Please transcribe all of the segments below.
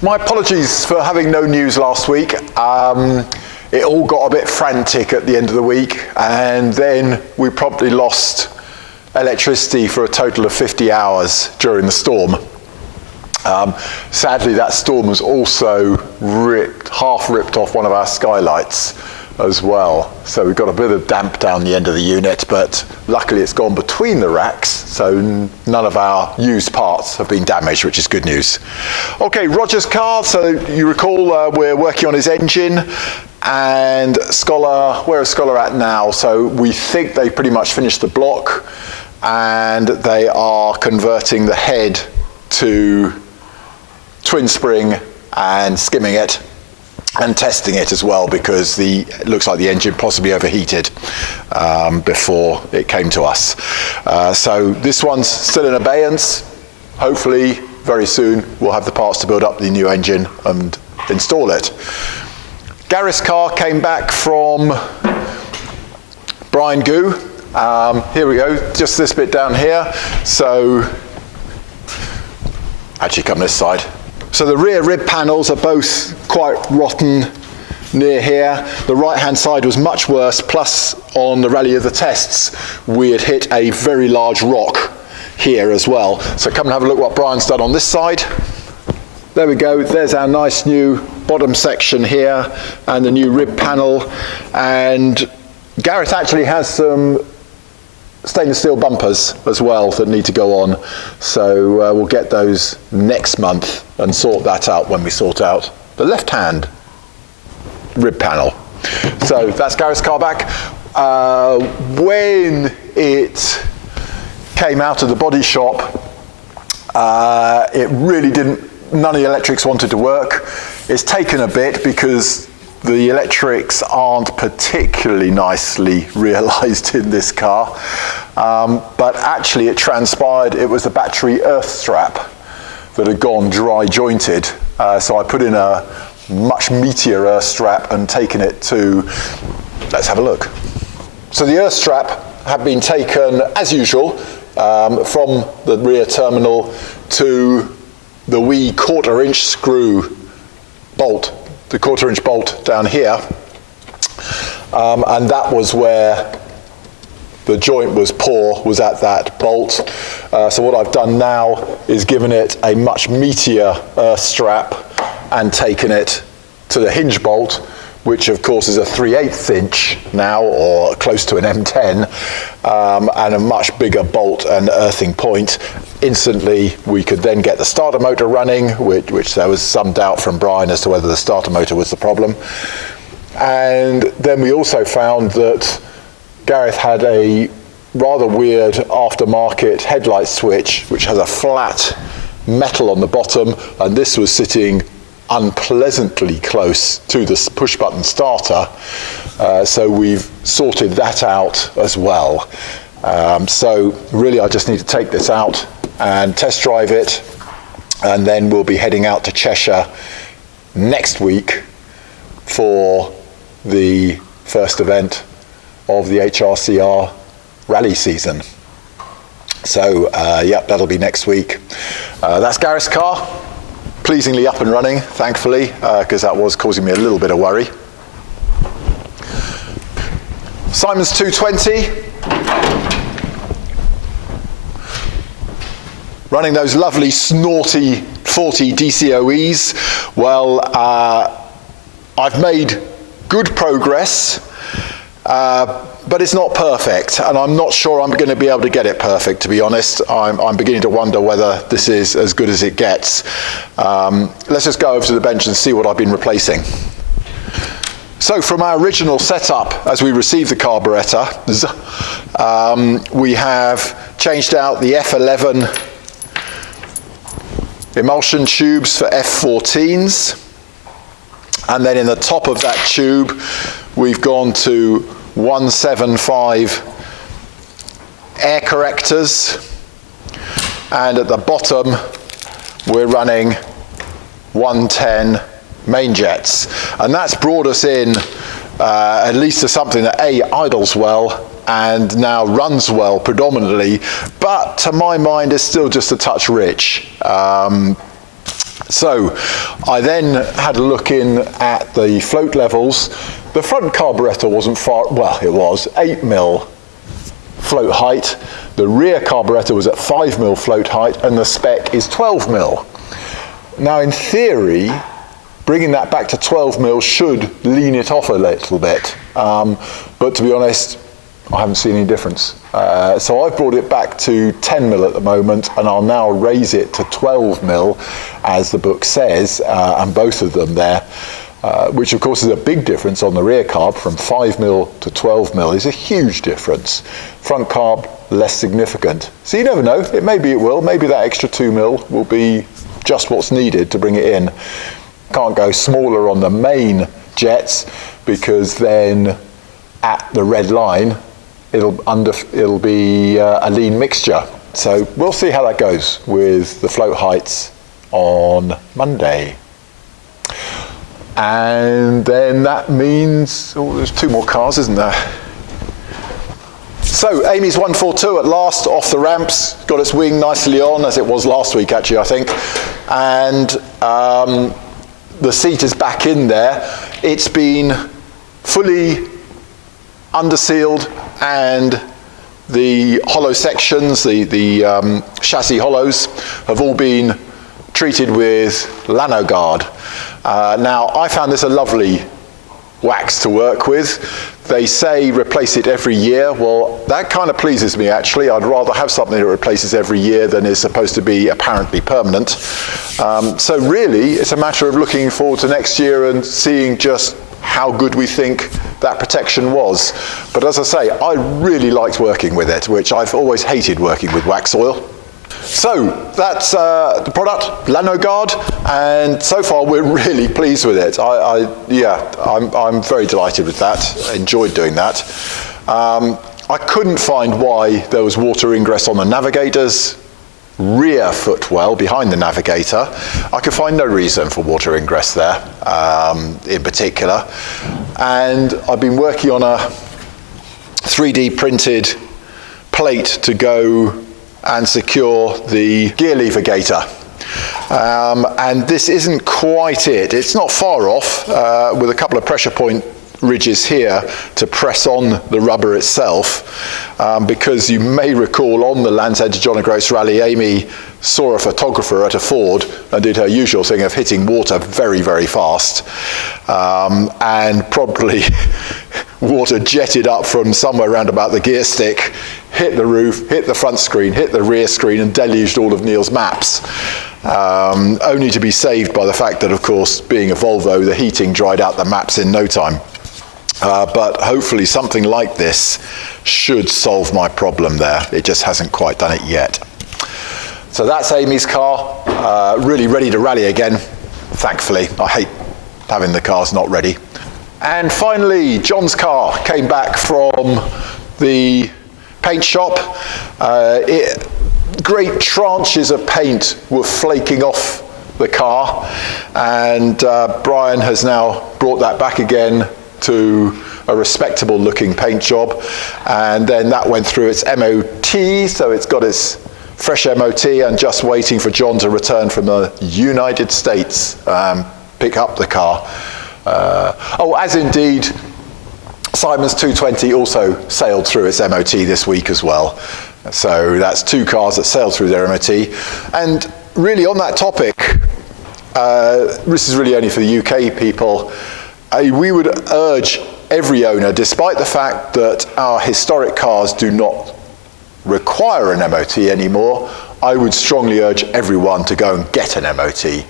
My apologies for having no news last week. It all got a bit frantic at the end of the week, and then we probably lost electricity for a total of 50 hours during the storm. Sadly, that storm has also half ripped off one of our skylights as well. So we've got a bit of damp down the end of the unit, but luckily it's gone between the racks, so none of our used parts have been damaged, which is good news. Okay, Roger's car, so you recall we're working on his engine, and Scholar, where is Scholar at now? So we think they pretty much finished the block, and they are converting the head to twin spring and skimming it and testing it as well, because it looks like the engine possibly overheated before it came to us. So this one's still in abeyance. Hopefully very soon we'll have the parts to build up the new engine and install it. Gareth's car came back from Brian Goo. Here we go, just this bit down here. So actually come this side. So the rear rib panels are both quite rotten near here. The right-hand side was much worse, plus on the rally of the tests, we had hit a very large rock here as well. So come and have a look what Brian's done on this side. There we go, there's our nice new bottom section here and the new rib panel. And Gareth actually has some stainless steel bumpers as well that need to go on, so we'll get those next month and sort that out when we sort out the left hand rib panel. So that's Gareth's car back. When it came out of the body shop, it really none of the electrics wanted to work. It's taken a bit because the electrics aren't particularly nicely realised in this car, but actually it transpired it was the battery earth strap that had gone dry jointed. So I put in a much meatier earth strap and taken it to, let's have a look. So the earth strap had been taken, as usual, from the rear terminal to the wee 1/4 inch screw bolt, the 1/4 inch bolt down here, and that was where the joint was poor, was at that bolt. So what I've done now is given it a much meatier earth strap and taken it to the hinge bolt, which of course is a 3/8 inch now, or close to an M10, and a much bigger bolt and earthing point. Instantly we could then get the starter motor running, which there was some doubt from Brian as to whether the starter motor was the problem. And then we also found that Gareth had a rather weird aftermarket headlight switch which has a flat metal on the bottom, and this was sitting unpleasantly close to the push button starter, so we've sorted that out as well. So really I just need to take this out and test drive it, and then we'll be heading out to Cheshire next week for the first event of the HRCR rally season. So yep, that'll be next week. That's Gareth's car, pleasingly up and running, thankfully, because that was causing me a little bit of worry. Simon's 220. Running those lovely snorty 40 DCOEs. Well, I've made good progress, but it's not perfect, and I'm not sure I'm going to be able to get it perfect, to be honest. I'm beginning to wonder whether this is as good as it gets. Let's just go over to the bench and see what I've been replacing. So from our original setup, as we received the carburettor, we have changed out the F11 emulsion tubes for F14s, and then in the top of that tube we've gone to 175 air correctors, and at the bottom we're running 110 main jets, and that's brought us in at least to something that A, idles well and now runs well predominantly, but to my mind is still just a touch rich. So I then had a look in at the float levels. The front carburettor wasn't far, well, it was 8 mil float height. The rear carburettor was at 5 mil float height, and the spec is 12 mil. Now, in theory, bringing that back to 12 mil should lean it off a little bit. But to be honest, I haven't seen any difference. So I've brought it back to 10 mil at the moment, and I'll now raise it to 12 mil, as the book says, and both of them there, which of course is a big difference on the rear carb. From 5 mil to 12 mil is a huge difference. Front carb, less significant. So you never know, maybe it will, maybe that extra 2 mil will be just what's needed to bring it in. Can't go smaller on the main jets, because then at the red line, it'll be a lean mixture. So we'll see how that goes with the float heights on Monday. And then that means, oh, there's 2 more cars, isn't there? So Amy's 142 at last, off the ramps, got its wing nicely on, as it was last week actually, I think. And the seat is back in there. It's been fully undersealed, and the hollow sections, the chassis hollows, have all been treated with LanoGuard. Now, I found this a lovely wax to work with. They say replace it every year. Well, that kind of pleases me actually. I'd rather have something that replaces every year than is supposed to be apparently permanent. So really, it's a matter of looking forward to next year and seeing just how good we think that protection was. But as I say, I really liked working with it, which I've always hated working with wax oil. So that's the product, LanoGuard, and so far we're really pleased with it. I'm very delighted with that. I enjoyed doing that. I couldn't find why there was water ingress on the navigator's rear footwell behind the navigator. I could find no reason for water ingress there in particular. And I've been working on a 3D printed plate to go and secure the gear lever gaiter. And this isn't quite it. It's not far off, with a couple of pressure point ridges here to press on the rubber itself, because you may recall on the Land's End John O'Groats Rally, Amy saw a photographer at a Ford and did her usual thing of hitting water very, very fast, and probably water jetted up from somewhere around about the gear stick, hit the roof, hit the front screen, hit the rear screen, and deluged all of Neil's maps. Only to be saved by the fact that, of course, being a Volvo, the heating dried out the maps in no time. But hopefully something like this should solve my problem there. It just hasn't quite done it yet. So that's Amy's car, really ready to rally again, thankfully. I hate having the cars not ready. And finally, John's car came back from the paint shop. Great tranches of paint were flaking off the car, and Brian has now brought that back again to a respectable looking paint job, and then that went through its MOT, so it's got its fresh MOT and just waiting for John to return from the United States, pick up the car. As indeed Simon's 220 also sailed through its MOT this week as well. So that's 2 cars that sailed through their MOT. And really on that topic, this is really only for the UK people, we would urge every owner, despite the fact that our historic cars do not require an MOT anymore, I would strongly urge everyone to go and get an MOT,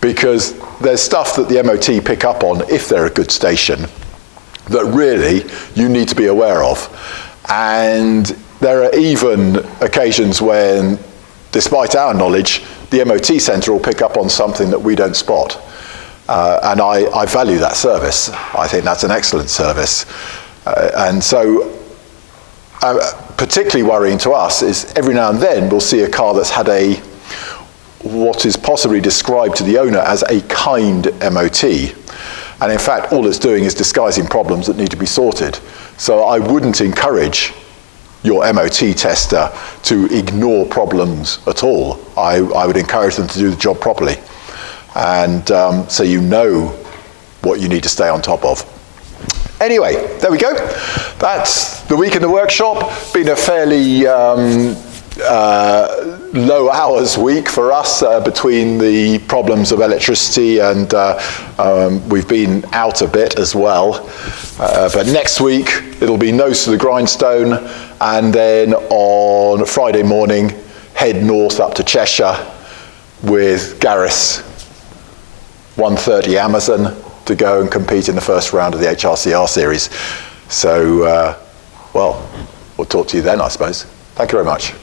because there's stuff that the MOT pick up on, if they're a good station, that really you need to be aware of. And there are even occasions when, despite our knowledge, the MOT centre will pick up on something that we don't spot. And I value that service. I think that's an excellent service. And so particularly worrying to us is every now and then we'll see a car that's had what is possibly described to the owner as a kind MOT. And in fact, all it's doing is disguising problems that need to be sorted. So I wouldn't encourage your MOT tester to ignore problems at all. I would encourage them to do the job properly. And so you know what you need to stay on top of. Anyway, there we go. That's the week in the workshop. Been a fairly low hours week for us between the problems of electricity and we've been out a bit as well. But next week it'll be nose to the grindstone, and then on Friday morning head north up to Cheshire with Gareth 130 Amazon to go and compete in the first round of the HRCR series. So, well, we'll talk to you then, I suppose. Thank you very much.